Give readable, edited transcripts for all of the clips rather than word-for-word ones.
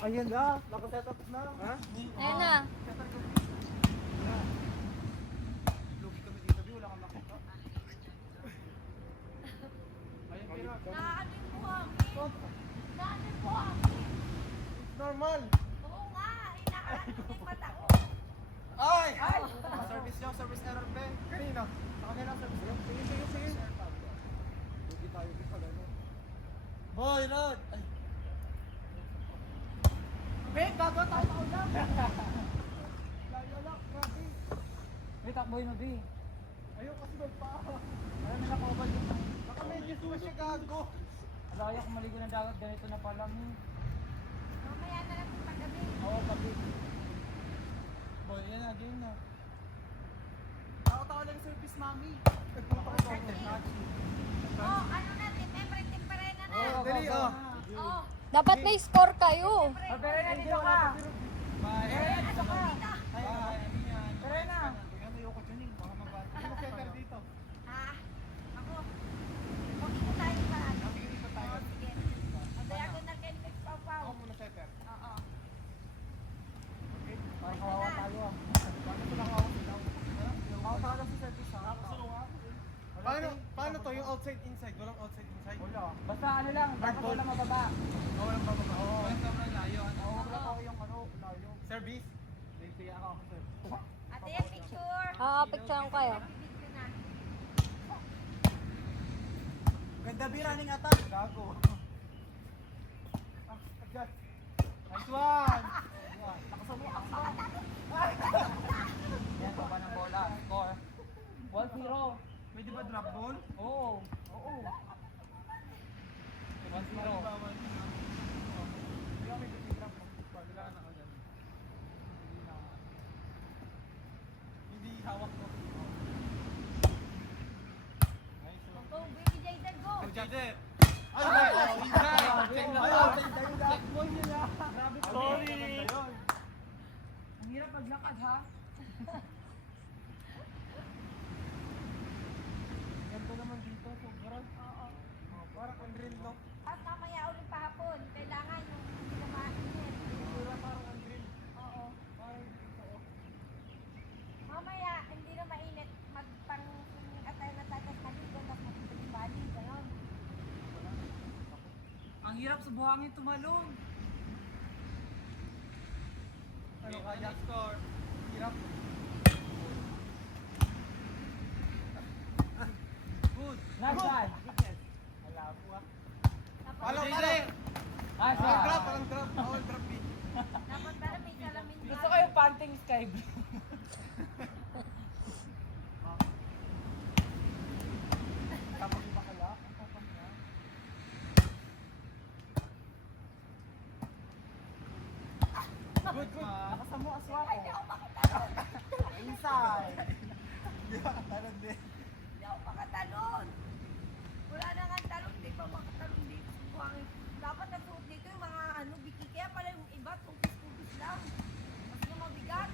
Ayan na, nakaset up na. Ha? Ayan na. Lugi kami dito, wala kang makita. Ayan, pero. Naanin po kami. Naanin po kami. Normal. Oo nga, inaanin ko yung mata ko. Ay! Ay! Service nyo, service error ba? Kanina. Sa kanila service nyo. Sige, sige, sige. Lugi tayo dito, gano'n. Boy, Rod! Ay! Ben, bago tao lang! Layo lang, grabe. May takboy na, B. Ayaw kasi magpa. Alam na nakobal yung Baka may Diyos mo siya gago. alaya kung maligo ng dagat, ganito na pala mo. Mamaya na lang sa paggabi. Oo, pati. Boy, yan na, game na. Tao-tao lang service, mami. Oh, ano na, everything pa rin na na. Oh, dali, oh. Oh, Dapat may score kayo. Pero na dito ka! Bye. Dito ka! Bye. Pero na! Ano yung kutunin? Baka mabalik. Ano setter dito? ah, ako. Okay na tayo ba? Sige, dito tayo. Oh, sige. Ang diagonal kay Lex Pau Pau. Ako muna setter. Oo. Okay. Parang kawawa tayo ah. Paano ito lang ako sila? Kawawa lang sa service ha. Paano to? Yung outside inside? Walang outside inside? Wala. Basta ano lang, dapat wala mababa. Oh, walang bababa. Oh. Walang sobrang layo. Ano? Oo, wala pa yung ano, layo. Service? Sige ako sir. Ate, yung picture. Picture kayo. Video na. Ganda B running attack. Gago. Adjust. Nice one. Yan, baba ng bola. Score. 1-0. Pwede ba drop ball? Oo. Oo. 1-0. Hindi hawak ko. Nice one. Go, baby Jayden, go. Jader. Ay, check mo yun ah. Sorry. Ang hirap maglakad ha. Ganito naman dito, sobrang. Oo. Parang unreal, no? At mamaya ulit pahapon, kailangan yung pinamahin niya. Parang unreal. Oo. Parang dito, oh. Mamaya, hindi na mainit. Magpang atay na tatas maligo, mas magpapali, gano'n. Ang hirap sa buhangin tumalon. Ano kaya score? Hirap. Good. Nasaan? Wala po ah. Dapat, Palo. Ah, siya. Parang drop. Bawal drop eh. dapat pala may salamin ka. Gusto ko yung panting sky blue. Tapos yung bakala. Ang papang niya. Good. Nakasamo aswa ko. Hindi ako makatalon. Inside. Di ba? Talon din. Hindi ako makatalon. Wala na nga talon, di ba makatalon dito sa buhangin. Dapat nasuot dito yung mga ano, biki. Kaya pala yung iba, tungkis-tungkis lang. Mas na mabigat.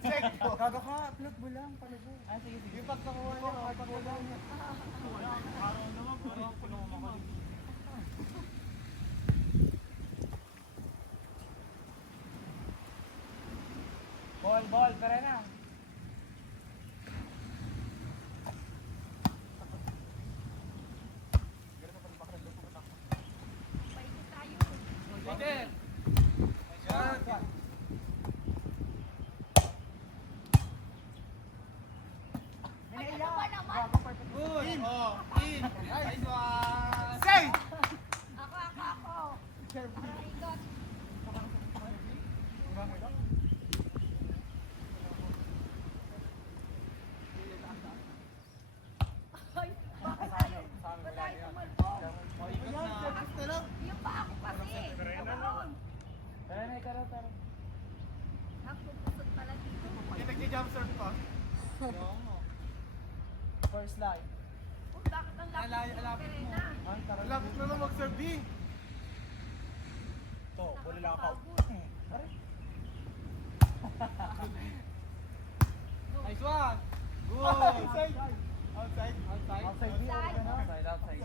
Check po. Gago ka. Upload mo lang. Palubo. Ah, sige, sige. Yung pagkakuha niya. Pagkakuha niya. Araw naman. Parang puno mo. Ball, pero na. Paikot tayo. Jader. Yan. Ay, ano ba naman? Good. Oh, in. Nice one. Say! Ako. Parang ikot. Ay, bakit tayo? Ba't tayo tumalbog? Yung pa ako kasi. Tumalon. Pero na, tara. Nagpupusot pala dito. Yung nag-jump surf pa. First line. Oh, bakit ang lapit mo? Alapit mo. Perena. Lapit na lang mag-serve eh. Ito, wala lang ako. Nice one. Good. Outside. Outside. Outside. Outside. Outside.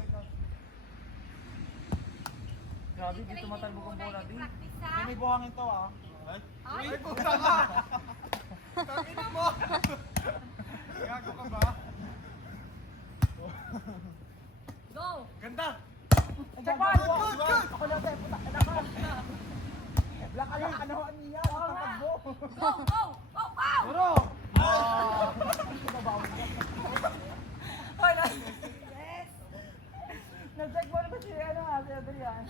Grabe, di tumatalbog ang bola din. I-practice ha. May buhangin to ah. Ay. Ay, puta ka! Tangina mo! Gago ka ba? Go! Ganda! Japan! Good, good! Ako na tayo, puta ka na ka. Laka-laka na ako niya. Tatakbo. Go! Go! Go! Go! Bro! Hoy, Yes! nag-check mo na ba si Adrian?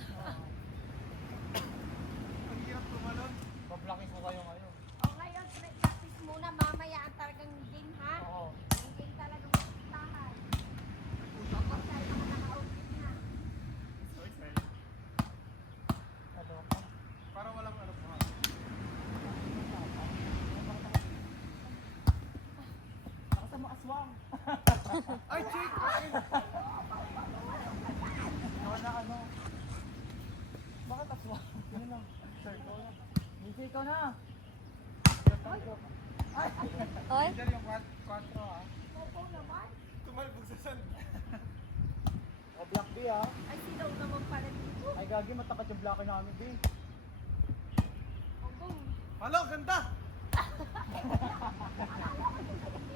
Ang hirap tumalon. Bablocking ko kayo ngayon. O ngayon, practice muna. Mamaya ang talagang game ha. Oo. Ang game talagang magpuntahan. Kapag tayo mga naka-outfit na. Ano? Para walang ano po. Nakasama mo aswang. Ay, chick! Wala ano. Bakit aswang? Yun lang. Sir, ikaw na. Missy, ikaw na. Ay! Oy? Diyan yung 4 ah. Opo naman. Tumalbog sa sand. O, Black B ah. Ay, sinaw naman pala dito. Ay, gagi, matakat yung blocker namin, B. O, go. Halo, ganda!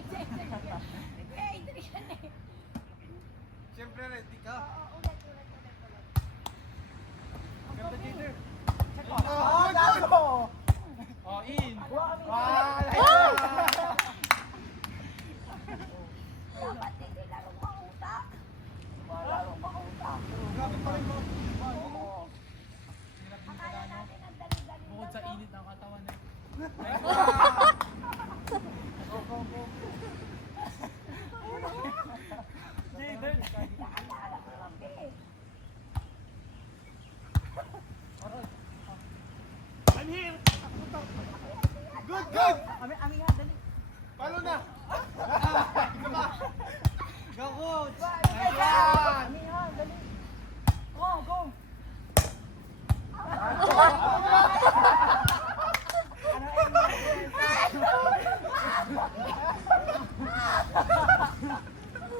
Hindi, Adrian eh. Siyempre, ready ka. Oo, ulit. Ganda, Jader. Oh, gago! Oh, in! Ah, Dapat hindi laro mautak. Laro mautak. Grabe pa rin mga Oo. Akala natin ang dali-dali bukod sa lang, no? init ng katawan eh. Go, go, go. Jader! Naalala ko lang, eh. I'm here! Good, good! Ami, dali. Palo na! Ika ba? Go, coach! Ami, dali. Go, go.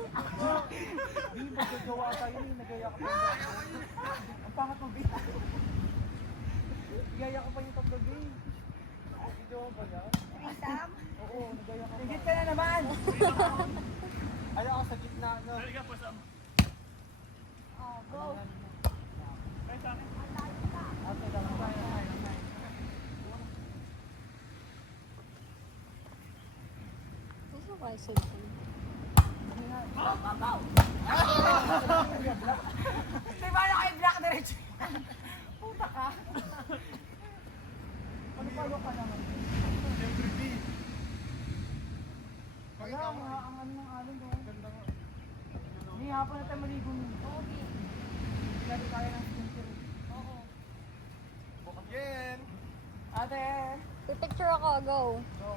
Di, magagawa tayo eh. Nagaya ka pa. Ang pangat mo, B. Nagaya ka pa yung tatlo, B. Video mo ba yan? Threesome? Oo, nagaya ka pa. Higit ka na naman! Ayaw ako sa gitna, no? Oh, go. Ang layo na. Okay lang. Gusto ko yung cellphone. Go, go, go. Di ba na kay Black diretso? Puta ka. Palo ka naman. Siyempre, B. Wala, Pakita mo. ang ano ng alon doon. Ganda nga. Hindi hapon na tayo maligo nun. Okay. Lagi kaya ng skincare. Oo. Again! Ate! Pipicture ako, go. Go.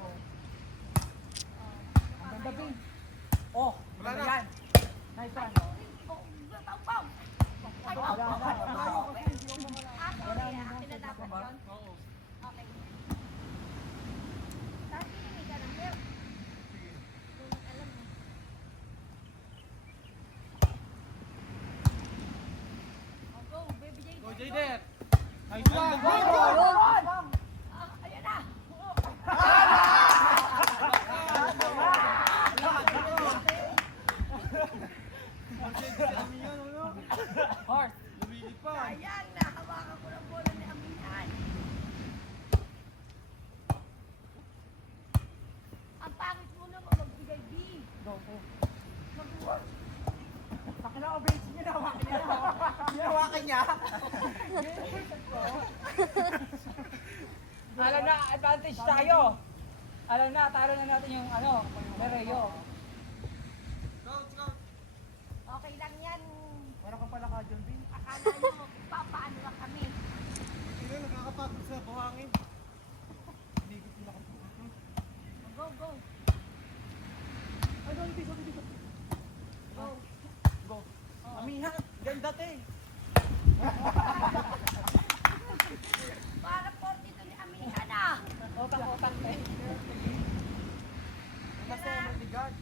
Ang ganda, B. Oh, Wala ganda na. yan. Nice one. Oh, go, go. Ay, Wala na. Malayo kasi, sorry. Akin na dapat yun. Oo. Okay. Saan pinili ka ng milk? Kung alam mo. Oh, go, baby J. Go, Jader! Nice one! Good, good! Ayan na. Horse. Lumilipad. Ayan, nahawakan ko ng bola ni Aminan. Ang pangit mo naman magbigay B. Go, go. Mag-work. Akin na ako, bench niya. Hinawakan niya. Hinawakan niya. Alam na, advantage tayo. Alam na, talo na natin yung ano, Mereo. Coach, coach! Okay lang yan. Wala ka pala ka, John B. Akala nyo, papaano lang kami. Hindi na nakakapagod sa buhangin. Go, go. Ay, don't be, go. Go. Go. Amihan, ganda te. Para 42 ni Aminan ah. Otak te. Kasi may guard.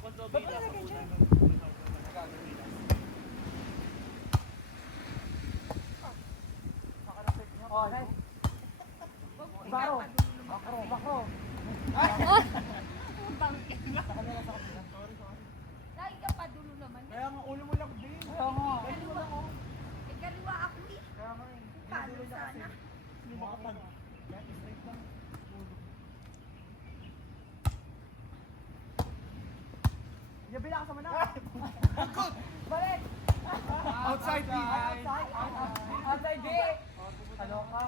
Ba't ka nagay dyan? Oh, nice. Baro. Makro. Sa kanila, sa kanila. Lagi ka pa dulo naman. Kaya nga ulo mo lang din. Kaya nga. Kaliwa. Eh, kaliwa ako eh. Kaya nga eh. Paano Dulo na kasi. sana? Hindi makapag. Kaya straight lang. Yabi na kasama na. Good! Balik! Outside D! Outside D! Ano ka?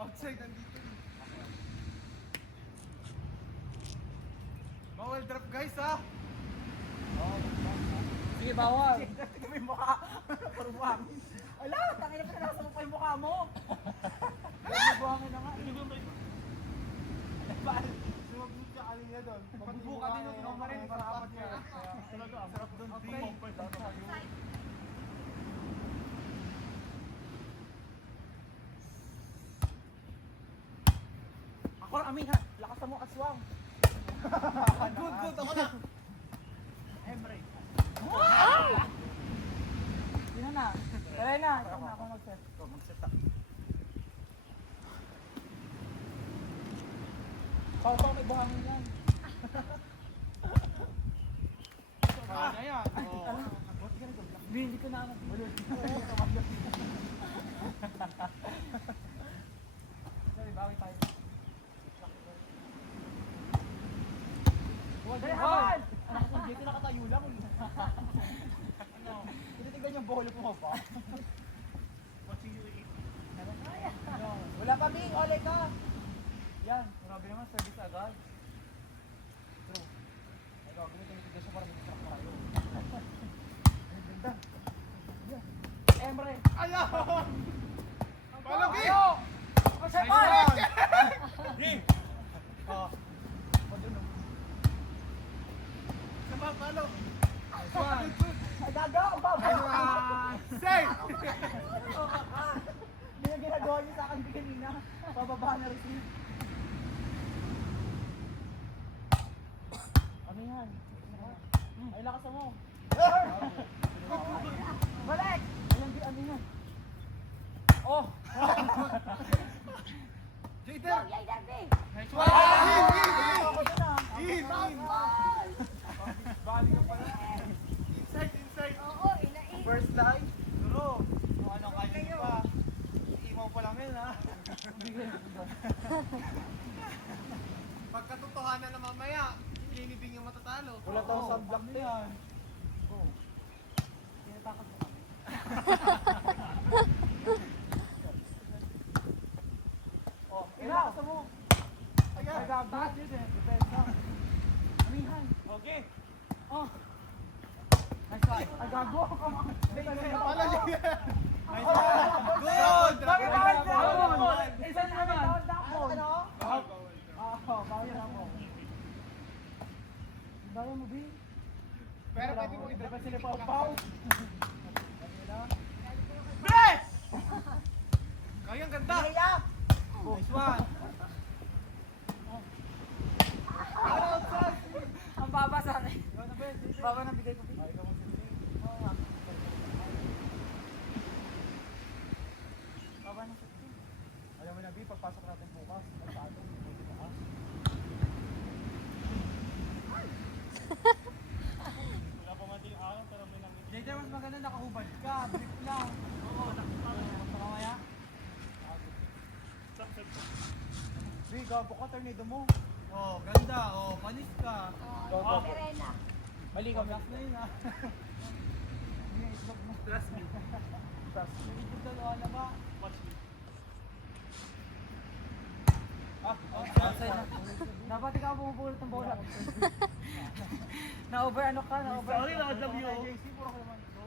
Outside, nandito. Bawal drop guys ha! Sige, bawal. Tingnan mo yung mukha. Paruwang. Ala, tangina pa na nasa mukha yung mukha mo. Paruwangin na nga. Sumabot ka kanina doon. Magbubuka din yung tinong rin para apat niya. Talaga, ang sarap doon. Ako lang, amin ha. Lakas mo, aswang. Good, good. Ako na. Emre. Yun na. Tara na. Ito na ako mag-set. Mag-set up. Pao, may buhangin yan. Kaya na yan. Oo. Hindi ko na ano. Sorry, bawi tayo. Dali, haman! Anak ko, dito nakatayo lang. Ano? Tinitignan yung bolo po ba? Watching you eat. Wala pa, Bing! Ole ka! Yan, grabe naman, service agad. True. Ay, grabe na tinitignan siya para may truck tayo. Ang ganda. Yan. Emre! Ayaw! Palagi! Masapan! Ding! Oh. Sama, palo! Ay, gaga! Ang baba! Say! Hindi yung ginagawa niyo sa akin kanina. Pababa na receive. Ano yan? Ay, lakas mo. Balik! Ayan, di ano yan? Oh! Jader! Go, yay, Darby! Nice Wow! Ako dun ah. In! In! Ball! Bali ka pala. Inside, inside. Oo, ina-in. First line. Duro. Kung ano kaya niyo pa. Iimaw pa lang yun ha. Pagkatotohanan na mamaya, linibing yung matatalo. Wala daw sa block na yan. Oh. Tinatakot mo kami. Oh, ilakas mo. Ay, gagat yun eh. Depensa. Amihan. Okay. Oh. Nice one. Ay, gago. Pala yun. Nice Oh. one. Good! Bakit bawal Good. down? Isa naman. Ano? Bawal, bawal. Oo, bawal na mo. Bawal mo, B. Pero pwede mo i-drop Dapat sila pau-pau. Bless! Kayang ganda. Iyak! Nice one. Outside. Ang baba sa akin. Baba na bigay ko. Oo nga. Baba na sa akin. Alam mo na, B, pagpasok natin bukas, masyado. Wala pa man din yung araw, pero may nangit. Jader, mas maganda nakahubad ka. Brief lang. Oo, nakahubad. Basta mamaya. B, gabo ka, tornado mo. Oh, ganda. Oh, panis ka. Oh, Serena. Mali ka, Last na yun ha. Trust me. Nagigit ka doon na ba? Watch me. Outside na. Dapat ikaw pumupulot ng bola. Na-over ano ka? Na-over. Sorry, nakadab yun. JC, puro kayo man ito.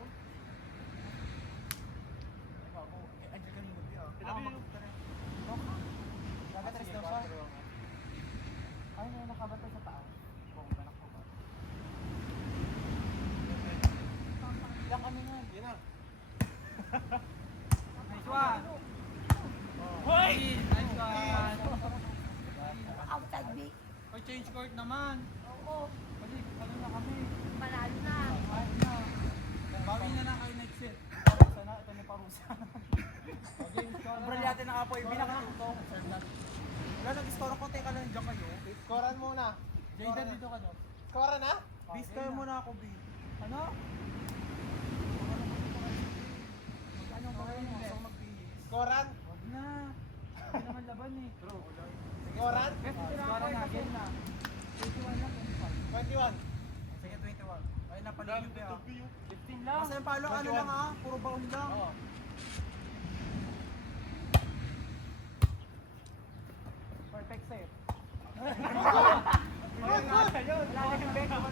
Andiyan ka nung gabi ah. Nagatres daw siya. Ay, may nakabata sa taas. Kung ganak ko ba? Ilang kami na. Yan na. Nice one. Hoy! Nice one. Outside B. Or change court naman. Oo, Kasi ano na kami. panalo na. Ayun na. Bawi na lang kayo next po, yung pinakatuto. Wala nag-score ko, teka lang dyan kayo. Scorean muna. Jayden, dito ka, no? Scorean na? Bis kayo muna ako, B. Ano? Ano ba kayo? Gusto ko mag-bihis. Scorean? Wag na. Hindi naman laban eh. Scorean? Scorean na, game na. 21 lang, 21. Sige, 21. Ay, napalino ba ha? 15 lang. Basta yung palo, ano lang ha? Puro baon lang. Oo. Perfect save. Good, good.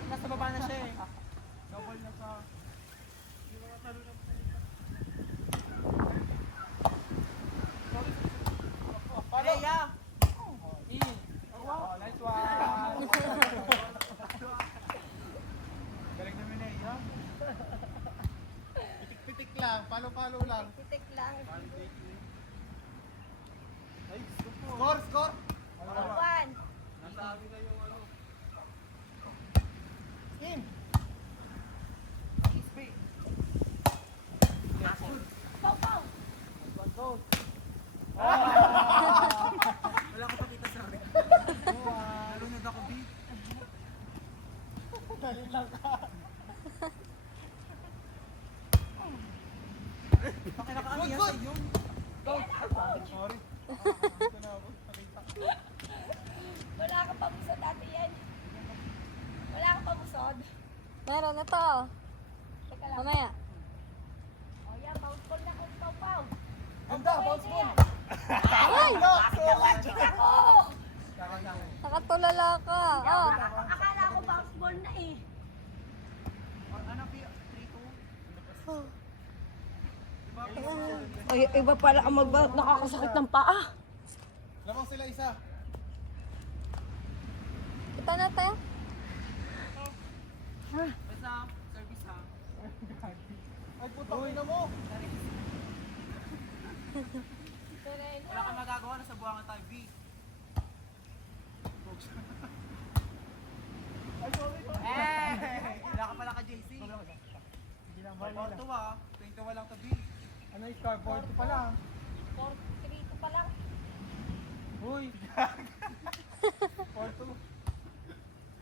Nasa baba na siya eh. Double na sa... Leia! In. Oh, nice one. Galing namin Leia. Pitik-pitik lang. Palo-palo lang. Titik lang. Score, score. One. Nasabi na yung ano. In. Pow, pow. Wala ko pakita sa akin. Nalunod ako, B. Dali lang ka. Pakinakaano yan Good, sa iyo. Sorry. Ito na ako. Pakita. Wala ka pa busod dati yan. Wala ka pa busod. Meron na to. Teka lang. Mamaya. O yan, bounce ball na kung pow, pow. Ganda, bounce ball. Ay! Nakakawagin ako! Nakatulala ka. Oh. Akala ko bounce ball na eh. Ano, B? 3-2? Ay, iba pala ang nakakasakit ng paa. Lamang sila isa. Kita na tayo. Basta, service ha. Ay, putang ina mo. Wala kang magagawa, nasa buwangan tayo, B. Wala ka pala ka, JC. Hindi lang ba? 4-2 ha. 21 lang to, B. Ano yung score? 4 pa lang. 4-3 pa lang. Uy! 4-2.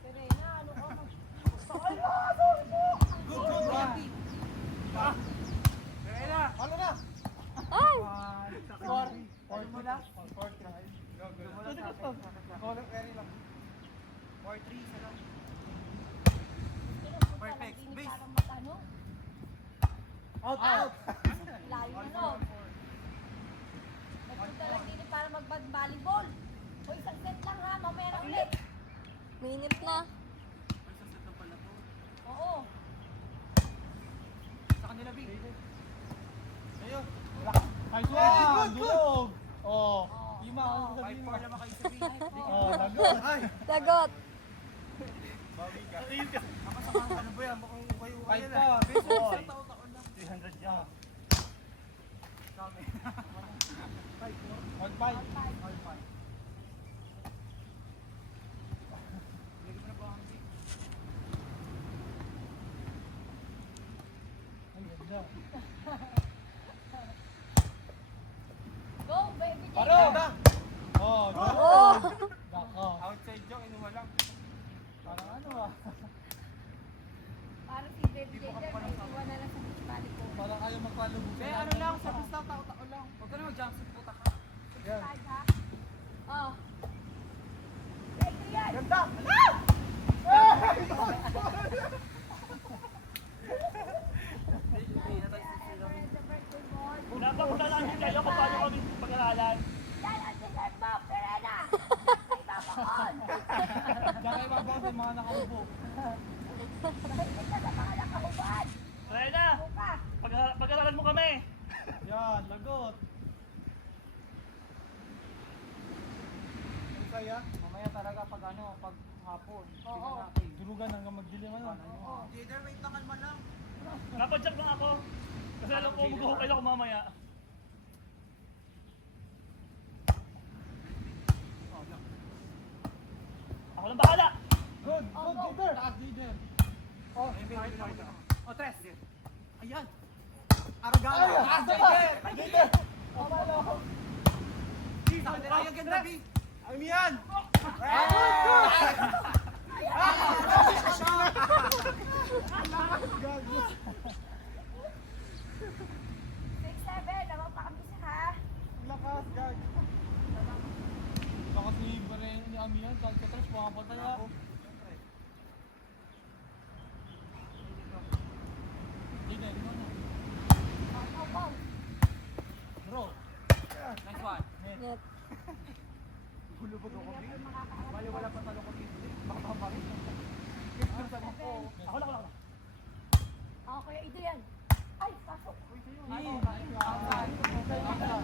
Serena, ano ka? Good, good, good, B. Ano na? Ay! Score. 4 mo lang? 4-3. Score, very lang. 4-3, isa lang. Perfect. Base. Parang matano. Out! Out. Layo na no. Nagpunta lang din para mag-volleyball. O isang set lang ha, mamaya na ulit. Minute na. Ay, sa set na pala to. Oo. Sa kanila, B. Ayun. Nice Good, one! good, good. Dulog! Oh! Oo. Lima ako sabihin mo. 5-4 naman kayo sa B. Oh, lagot! Ay! Lagot. Bawi ka. Ako sa mga ano ba yan? Mukhang ukay-ukay 5 yan pa! ah. Base boy! Isang taon-taon lang. 300 yan. Kami. 1-5. All 5. Lagi mo na po ang B. Ay, ganda. Go, baby J. Paro! Oh, go! Oh! Dako. Outside joke, inuha lang. Parang ano ah. Parang si baby J dyan, may iwan na lang sa beach volleyball. Parang ayaw magpalubog. Be, ano lang, service lang, tao-tao lang. Huwag ka na mag-jump sa puta ka. Yan. Tag ha? Oh. Ito yan. Ganda. Hindi na tayo sisilaw. Sa birthday ball. Napakita namin kayo kung paano kami pag-aralan. Yan ang deserve mo, Perena. Ay, babakon. Diyan kayo mabaw sa mga nakaubo. Hindi ka sa mga nakahubad. Rena, Buka. pag-aralan mo kami. Yan, lagot. Ang saya. Mamaya talaga pag ano, pag hapon. Oo. Tingnan natin. Durugan hanggang magdilim ano. Jader, wait lang, kalma lang. Napadyak lang ako. Kasi alam ko mag-uhukay ako mamaya. Ako lang bahala. Good, good, leader. Taas leader. Oh, O, tres. Ayan. Aragano. Ay, leader. Leader. Sa kanila yung ganda, B. Ano yan? Six, seven, naman pa kami sa ha. Lakas, gag. Baka si ba na yung ami yan, kalkatras, baka patay ako. Hindi na, hindi mo na. Go. Bro. Nice one. Net. Hulubog ako, B. Bali, wala pa talo ko dito. Baka maparin. Ako lang. Ako kaya ito yan. Ay, pasok. Ano?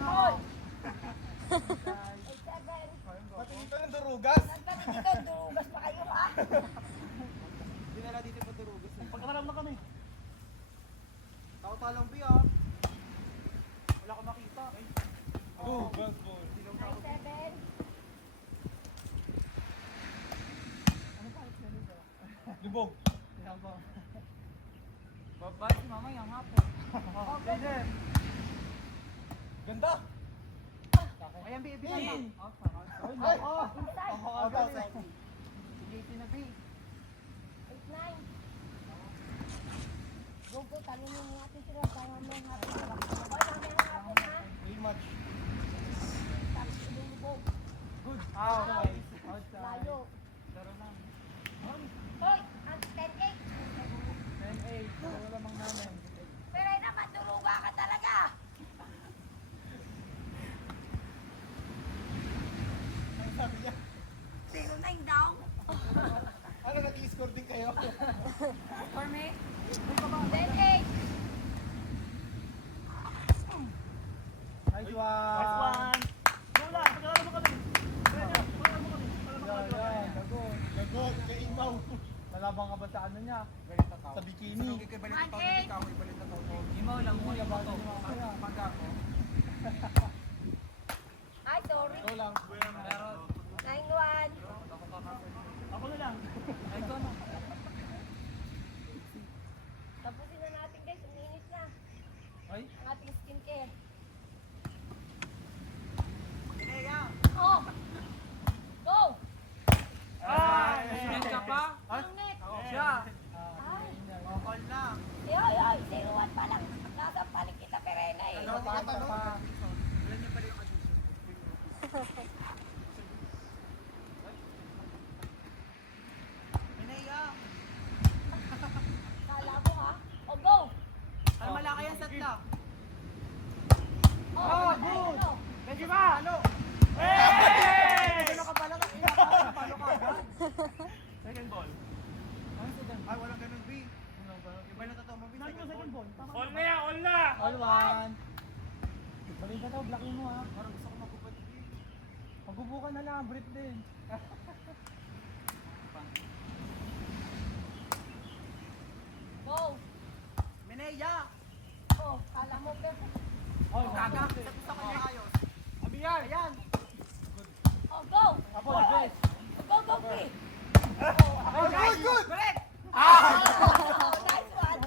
Goal. Eight, seven. Patingin ka ng durugas. Nagpapit dito, durugas pa kayo ha. Dinala dito pa durugos. Pagkakalam na kami. Tao-talong, B, ah. Wala ko makita. Durugas, boy. Nine, seven. Libog. Babay si mama yung hapon. Ganda. Ayan, B, B. In! Ay! Inside. Outside. Sige, na, B. Eight, nine. Go, go. Tanongin mo natin sila. Tanongin mo natin sila. Oy, mamaya hapon ha. Rematch. Tapos ilulubog. Good. Outside. Layo. Laro lang. Hoy, ang 10-8. 10-8. Wala lamang namin. Pero ay naman, duruga ka talaga. Ang sabi niya. 0-9 daw. Ano, nag-i-score din kayo? For me? 10-8. Nice Nice one. one. Wala, pagkakalam mo kami. Pagkakalam mo kami. Yan, lagot. Lagot, kaimaw. Malabang ka ba sa ano niya? Sa bikini. Sige, kay balik na tao, hindi ka ako ibalik na tao. Imaw lang mo, yung bato. Pag ako. Ay, sorry. Ito lang. 9-1. Ako na lang. Ay, ito na. Tapusin na natin guys, uminis na. Ay, Ang ating skincare. Pinaya. Oh! Go! Net ka pa? Ang net! Siya. Ay! Call na. Yoy, yoy! 0-1 pa lang. Nasa paling kita perena eh. Dalawa pa Ano? tanong. Alam niyo pala yung addition. Pinaya. Kala mo ha? O go! Ay, malaki yan set na. Oh, good! Medyo ba? Ano? Hey! Ano ka pala? Palo ka agad. Second ball. Ay, walang ganun, B. Iba na totoo mo, B. Sabi ko Second second ball. ball. All na yan, all na! all one. Balik ka daw, blockin mo ha. Parang gusto ko magubad, B. Magbubukan na lang, brief din. Go! Minaya. Oh, kala mo perfect. Oh, Gaga. Gusto ko niya ayos. Abiyan! Ayan. Oh, go! Apo, best. Go, go, P! Oh, good, good. Correct. Oh, nice one!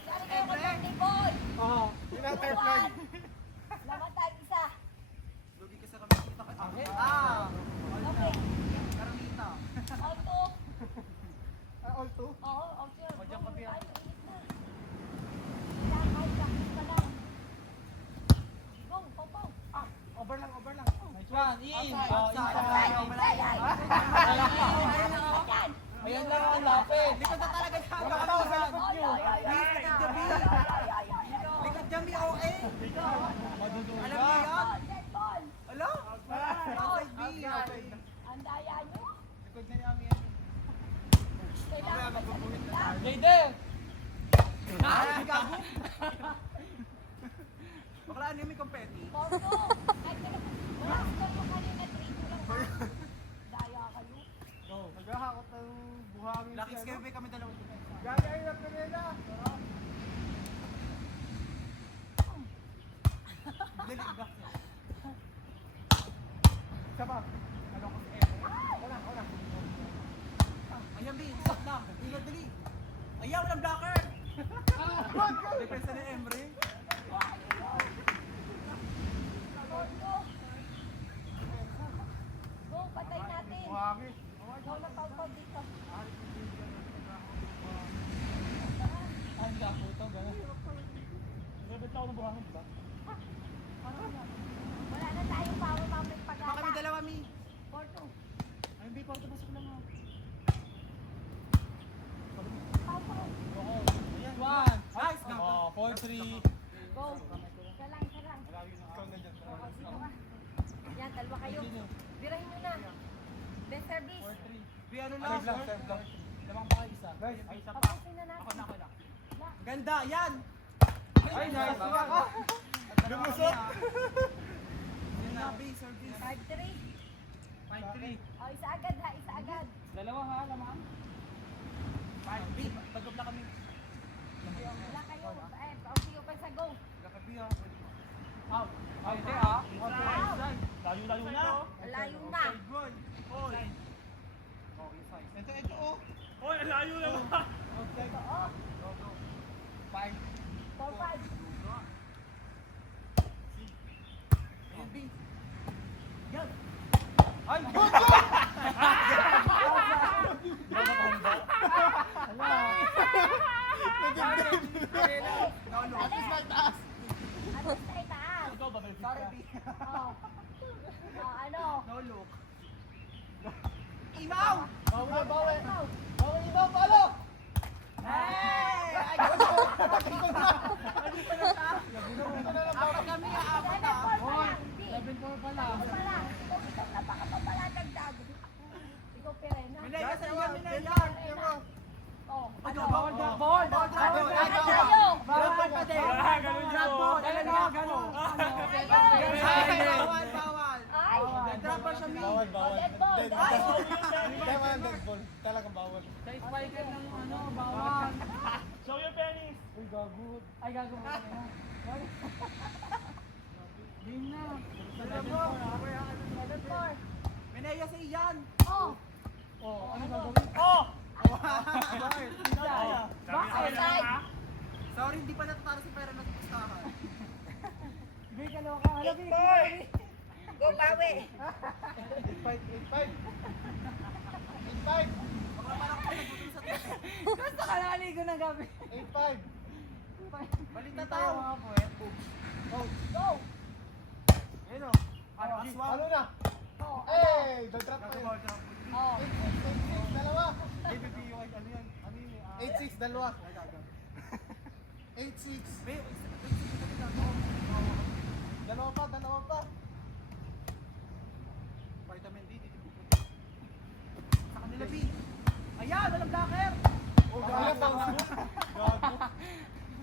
Sali kayo mag ball! Oo. Yun ang third line. Laman tayo isa. Lugi ka sa kamitita. Ah. Okay. Karamita. All two. All two. Oo, okay. O, diyan ka, Pia. Tayo, init na. Kaya, kahit practice pa lang. Go, go, go. Over lang, over lang. Nice one, in! Outside, Oh, outside. inside. Ayan. Ayan lang ang lapit. Likod na talaga yan. Wala tao sa likod Ay, niyo. ay, ay, ay. Likod niya, B. Likod niya, B. OA. Maduduga. Alam niyo yan? Dead ball. Ala? Outside, B. Okay. Ang daya nyo. Likod na yung yan. Kailangan magsalit lang. Jayden! Ay, gago. Bakla, ano yung may competi? Porto. Ay, teka. Wala score mo kanina. 3-2 lang. Daya kayo. Go. Naghahakot ng buhangin. Lucky scare kami dalawang. Gagawin na pinela. Dali, back niya. Isa pa. Ano ko si Ed? Wala, wala. Ayan, B. Stop na. Dali, dali. Ayan, walang blocker. Good, good. Depensa ni Emre. Porto. Buhangin. Ikaw na tao dito. Ang gapo ito, gano'n. Nagabit ako ng buhangin, di ba? Wala na tayong power mamit Baka pag-ata. kami dalawa, Mi. Porto. Ay, hindi, parang tabas ko lang ah. Pau. One. Nice, go. Oh, 4-3. Go. Isa lang. Ikaw na dyan. Yan, dalawa kayo. Birahin nyo na. Best service. 4-3. Bi, ano Serve lang, lang? serve lang. Lamang pa kayo isa. Guys, Ay, isa pa. Tapusin na natin. Ako na. Ganda, yan! ay, nice one. Lumusok. Yan na, Bi, service. 5-3. 5-3. O, isa agad ha. Isa agad. Dalawa ha, lamang. 5-B. Bagab na kami. Wala kayo. Eh, okay, open sa go. Lakabi, ha. Out. Out, hindi ah. Out. Layo-layo na. Layo na. Boy. Oy, Ito, oh. oy, ang layo na ba? Outside. Oo. Go, go. 5. 4-5. Ayun, B. Yan. Ay, no, no. At least ay taas. Ikaw ba, Belfast Sorry, ka? B. Oh. Oh, ano? No look. Imaw! Bawal, bawal. Ano? Bawal iba, palo. Hey! Ay, apat kami, apat na. 7-4 pa lang. Hindi. 7-4 pala. Ako pa lang. Kung ikaw na baka pa pala dagdag. Ikaw Perena. Minaya sa iyo, minaya. Oh, ano? Bawal, bawal, bawal. Tayo. Bawal pa din. Ah, ganun yun. Bawal, ganun. Ayun. Bawal, bawal. Ay. Nag-drop pa siya, Mi. Bawal, Oh, bawal. dead ball. Ay. Tama ang dead ball. Talagang bawal. Sa spiker ng ano, bawal. Show your pennies. Uy, gago. Ay, gago mo na. Game na. Sa 7-4 ha. 7-4. Minaya sa iyan. Oh. Oh, ano gagawin? Oh! Bawal. Sabi na lang ha. Sorry, hindi pa natatalo si Pera na sa pustahan. Big, kaloka. Hala, Big. Go, bawi. 8-5. 8-5. Baka parang ako nagbutin sa tete. Gusto ka nakaligo ng gabi. 8-5. Balita Tayo tao. mga puwet. Go. Ayun o. Aswang. Ano na? Oh. Hey! Nag-drop pa yun. Oh. 8-6, dalawa. BBB yung ano yan. Ano yun? 8-6, dalawa. 8-6. Dalawa pa. Vitamin D, dito po. Sa kanila, B. Ayan, walang blocker. Oh, gago. Gago.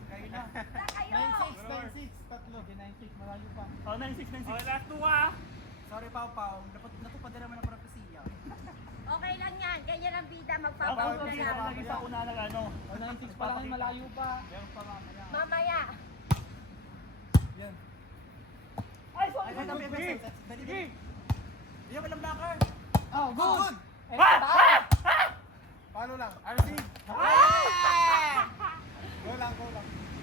Kayo na. Wala kayo. 9-6, tatlo. 9-6, malayo pa. Oh, 9-6, 9-6. Oh, last two ha. Sorry, Pau Pau. Natupad din naman ang propesya. Okay lang yan. Ganyan ang bida. Ako Magpapauna lagi na. lagi sa una ng ano. Oh, 9-6 pa lang, malayo pa. Meron pa mamaya. Mamaya. Yan. Ay, Ay, sorry. wait, dali, dali. Dali. Ayan, walang blocker. Oh, Good. Eh, Paano lang? RC. Go lang.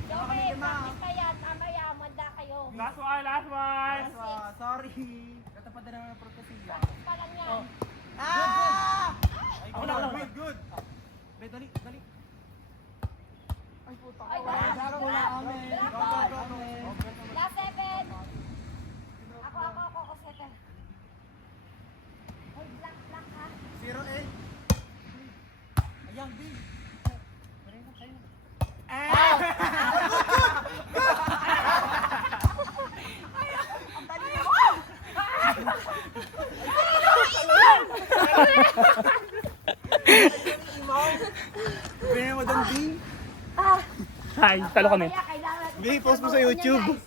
Okay, practice kaya. Mamaya. Manda kayo. Last one, last one. Sorry. Natupad din naman ang propesya. Practice pa lang yan. Ah! Ako na, ako na. Good. Be, dali. Ay, puta Ay, ko. wala. Gago na kami. Dragon. Last 7. Ako, setter. Ay, black ha. 0-8. Ayan, B. Bigyan mo doon, B. Hi, talo kami. Mamaya, kailangan natin Bi, post mo sa magpapauna, YouTube. guys.